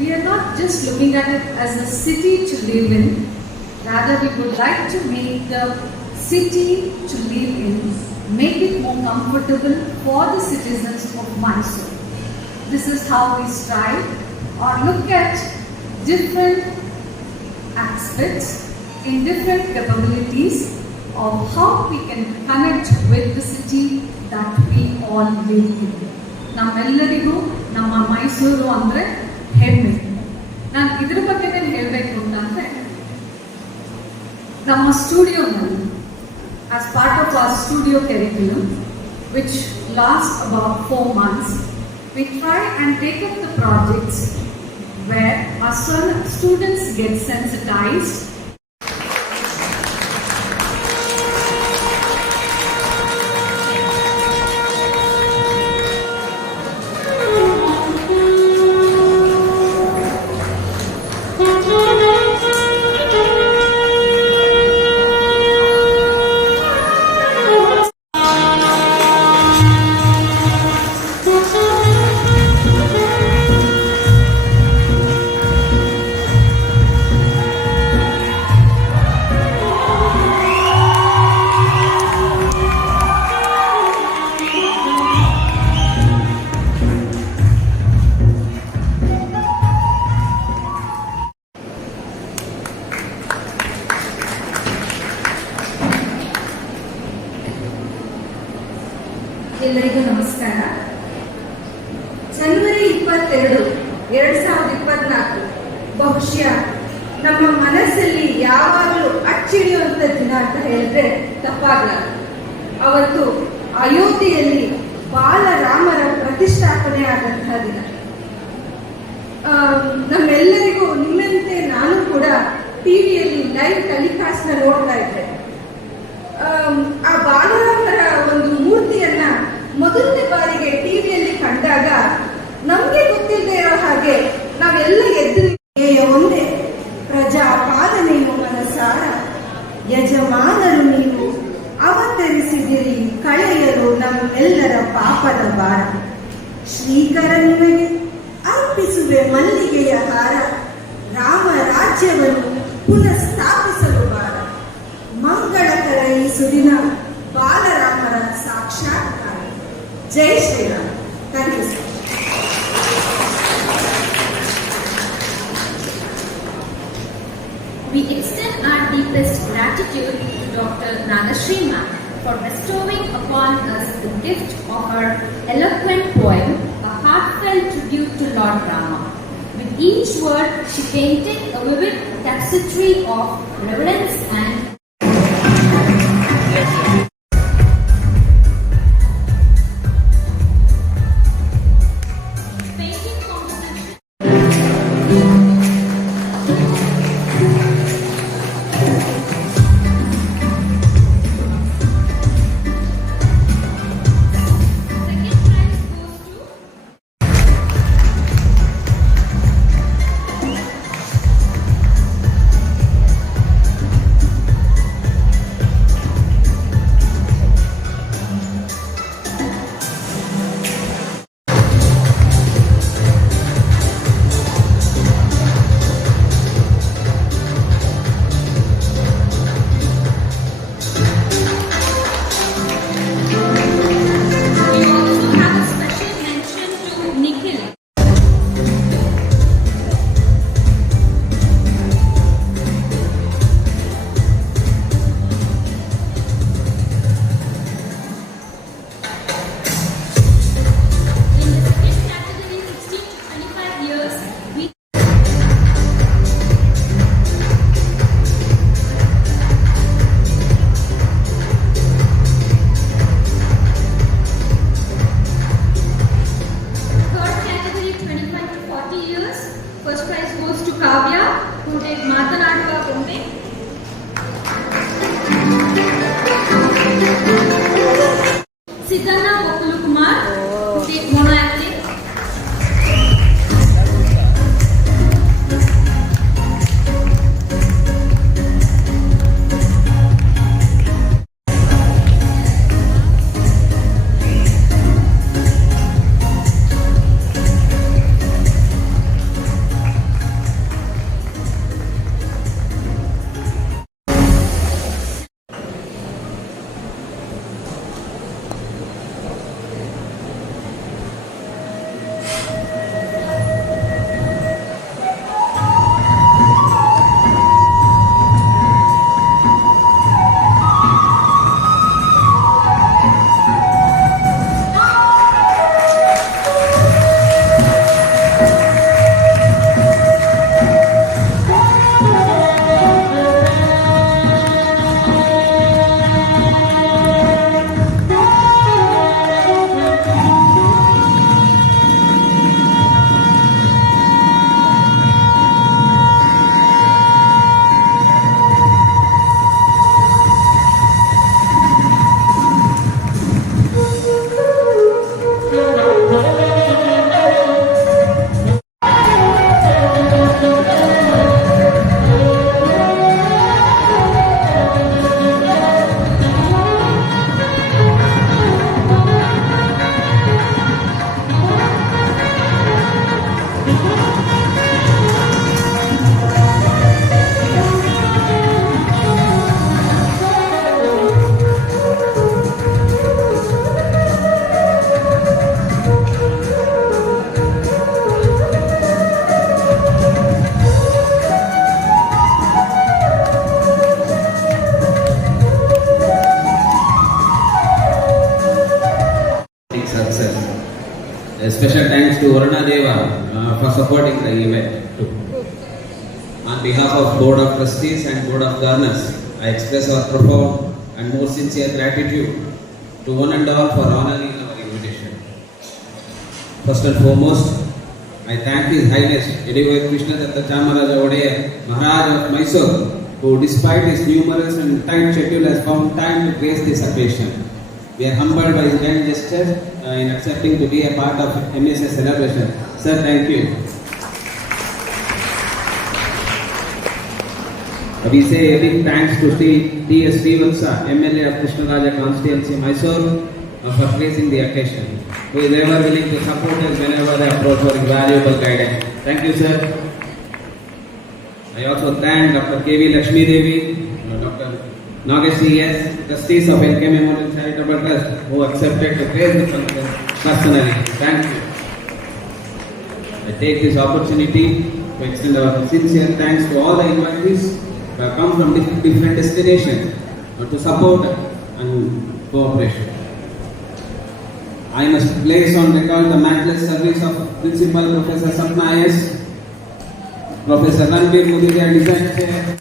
we are not just looking at it as a city to live in, rather we would like to make the city to live in, make it more comfortable for the citizens of Mysore. This is how we strive or look at different aspects in different capabilities of how we can connect with the city that we all live in. ನಮ್ಮೆಲ್ಲರಿಗೂ ನಮ್ಮ ಮೈಸೂರು ಅಂದರೆ ಹೆಮ್ಮೆ. ನಾನು ಇದ್ರ ಬಗ್ಗೆ ಹೇಳಬೇಕು ಅಂತಂದರೆ, ನಮ್ಮ ಸ್ಟುಡಿಯೋನಲ್ಲಿ as part of our studio curriculum, which lasts about 4 months, we try and take up the projects where our students get sensitized ಎಲ್ಲರಿಗೂ ನಮಸ್ಕಾರ. ಜನವರಿ 22, 2024 ಬಹುಶಃ ನಮ್ಮ ಮನಸ್ಸಲ್ಲಿ ಯಾವಾಗಲೂ ಅಚ್ಚಿಡಿಯುವಂಥ ದಿನ ಅಂತ ಹೇಳಿದ್ರೆ ತಪ್ಪಾಗಲಾರದು. ಅವತ್ತು ಅಯೋಧ್ಯೆಯಲ್ಲಿ ಬಾಲರಾಮರ ಪ್ರತಿಷ್ಠಾಪನೆ ಆದಂತಹ ದಿನ. ನಮ್ಮೆಲ್ಲರಿಗೂ ನಿಮ್ಮಂತೆ ನಾನು ಕೂಡ ಟಿವಿಯಲ್ಲಿ ಲೈವ್ ಟೆಲಿಕಾಸ್ಟ್ ನೋಡ್ತಾ ಇದ್ದೆ. ಆ ಬಾಲರಾಮರ ಒಂದು ಮೂರ್ತಿಯನ್ನ ಮೊದಲನೇ ಬಾರಿಗೆ ಟಿವಿಯಲ್ಲಿ ಕಂಡಾಗ ನಮ್ಗೆ ಗೊತ್ತಿಲ್ಲದೆ ಇರೋ ಹಾಗೆ ನಾವೆಲ್ಲ ಎದ್ದು ಒಂದೇ ಪ್ರಜಾಪಾಲನೆಯು ಮನಸಾರ ಯಜಮಾನರು ನೀವು ಅವತರಿಸಿದಿರಿ ಕಳೆಯಲು ನಮ್ಮೆಲ್ಲರ ಪಾಪದ ಭಾರ. ಶ್ರೀಕರ ನಿಮಗೆ ಅರ್ಪಿಸುವೆ ಮಲ್ಲಿಗೆಯ ಹಾರ, ರಾಮ ರಾಜ್ಯವನ್ನು ಪುನಃ ಸ್ಥಾಪಿಸಲು ಬಾರ. ಮಂಗಳಕರ ಈ ಸುದಿನ ಬಾಲರಾಮರ ಸಾಕ್ಷಾತ್ಕಾರ. ಜೈ Shriram. Thank you sir. We extend our deepest gratitude to Dr. Nagashri Ma'am for bestowing upon us the gift of her eloquent poem, a heartfelt tribute to Lord Rama. With each word, she painted a vivid tapestry of reverence and special thanks to Varuna Deva for supporting the event too. On behalf of Board of Trustees and Board of Governors, I express our profound and most sincere gratitude to one and all for honoring our invitation. First and foremost, I thank His Highness Edivar Krishnadatta Chamaraja Odeya, Maharaj of Mysore, who despite his numerous and tight schedule has found time to grace this occasion. We are humbled by his kind gesture in accepting to be a part of MSS celebration. Sir, thank you. We say a big thanks to T.S. Srivatsa, MLA of Krishnaraja Constituency, Mysore, for gracing the occasion, who is ever willing to support us whenever they approach for invaluable guidance. Thank you, sir. I also thank Dr. K.V. Lakshmi Devi, Dr. Nagesh S., trustees of LK Memorial Charitable Trust, who accepted to grace the function personally. Thank you. I take this opportunity to extend our sincere thanks to all the invitees who have come from different destinations to support and cooperation. I must place on record the matchless service of Principal Professor Sapna S., Professor Ranbir Mudiria, Design Chair,